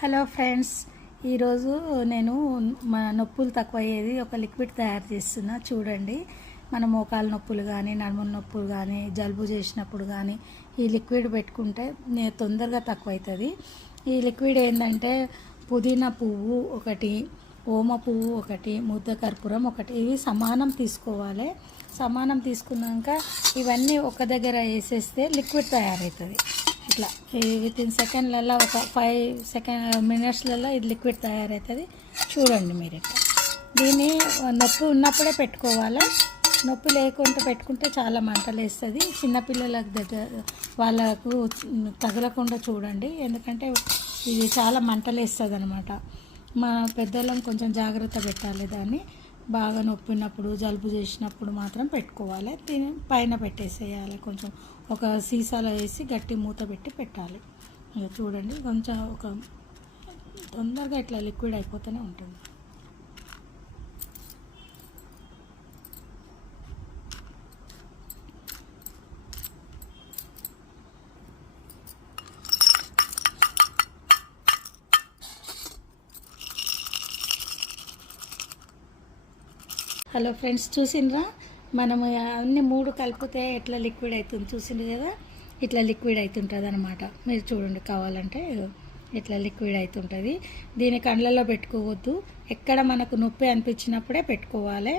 Hello friends, ఈరోజు నేను మన నొప్పులు తక్కువ అయ్యేది ఒక లిక్విడ్ తయారు చేస్తున్నా. చూడండి, మన మోకాల నొప్పులు కానీ నడుముల నొప్పులు కానీ జలుబు చేసినప్పుడు కానీ ఈ లిక్విడ్ పెట్టుకుంటే తొందరగా తక్కువ అవుతుంది. ఈ లిక్విడ్ ఏంటంటే పుదీనా పువ్వు ఒకటి, ఓమ పువ్వు ఒకటి, ముద్ద కర్పూరం ఒకటి, ఇవి సమానం తీసుకోవాలి. సమానం తీసుకున్నాక ఇవన్నీ ఒక దగ్గర వేసేస్తే లిక్విడ్ తయారవుతుంది. ఇట్లా వితిన్ సెకండ్లలో ఒక 5 మినిట్స్లలో ఇది లిక్విడ్ తయారవుతుంది. చూడండి మీరు ఇట్లా. దీన్ని నొప్పి ఉన్నప్పుడే పెట్టుకోవాలి. నొప్పి లేకుండా పెట్టుకుంటే చాలా మంటలు వేస్తుంది. చిన్నపిల్లలకు వాళ్ళకు తగలకుండా చూడండి, ఎందుకంటే ఇది చాలా మంటలు వేస్తుంది అనమాట. మా పెద్దోళ్ళని కొంచెం జాగ్రత్త పెట్టాలి. దాన్ని బాగా నొప్పి ఉన్నప్పుడు జలుబు చేసినప్పుడు మాత్రం పెట్టుకోవాలి. దీన్ని పైన పెట్టేసేయాలి. కొంచెం ఒక సీసాలో వేసి గట్టి మూత పెట్టి పెట్టాలి. చూడండి, కొంచెం ఒక తొందరగా ఇట్లా లిక్విడ్ అయిపోతూనే ఉంటుంది. హలో ఫ్రెండ్స్, చూసిండ్రా? మనము అన్ని 3 కలిపితే ఎట్లా లిక్విడ్ అవుతుంది చూసిండ్రు కదా. ఇట్లా లిక్విడ్ అవుతుంటుంది అనమాట. మీరు చూడండి, కావాలంటే ఇట్లా లిక్విడ్ అవుతుంటుంది. దీని కళ్ళల్లో పెట్టుకోవద్దు. ఎక్కడ మనకు నొప్పి అనిపించినప్పుడే పెట్టుకోవాలి.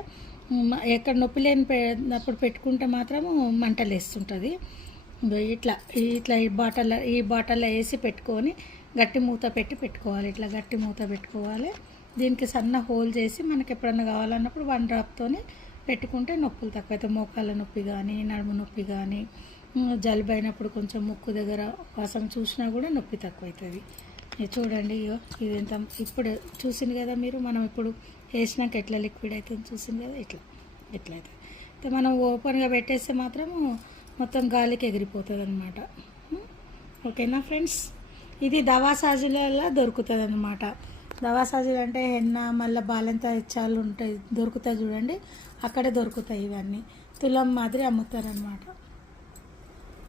ఎక్కడ నొప్పి లేనప్పుడు పెట్టుకుంటే మాత్రము మంటలు వేస్తుంటుంది. ఇట్లా ఇట్లా ఈ బాటిల్లో వేసి పెట్టుకొని గట్టి మూత పెట్టి పెట్టుకోవాలి. ఇట్లా గట్టి మూత పెట్టుకోవాలి. దీనికి సన్న హోల్ చేసి మనకి ఎప్పుడన్నా కావాలన్నప్పుడు 1 డ్రాప్తోని పెట్టుకుంటే నొప్పులు తక్కువ అవుతాయి. మోకాళ్ళ నొప్పి కానీ నడుము నొప్పి కానీ జలుబు అయినప్పుడు కొంచెం ముక్కు దగ్గర వాసన చూసినా కూడా నొప్పి తక్కువ అవుతుంది. చూడండి, ఇది ఎంత ఇప్పుడు చూసింది కదా మీరు. మనం ఇప్పుడు వేసినాక ఎట్లా లిక్విడ్ అవుతుంది చూసింది కదా. ఇట్లా అవుతుంది. మనం ఓపెన్గా పెట్టేస్తే మాత్రం మొత్తం గాలికి ఎగిరిపోతుంది అనమాట. ఓకేనా ఫ్రెండ్స్? ఇది దవాసాజులలో దొరుకుతుంది అనమాట. దవాసాజులు అంటే హెన్న, మళ్ళీ బాలంత హెచ్చాలు ఉంటాయి, దొరుకుతాయి చూడండి. అక్కడే దొరుకుతాయి. ఇవన్నీ తులం మాదిరి అమ్ముతారనమాట.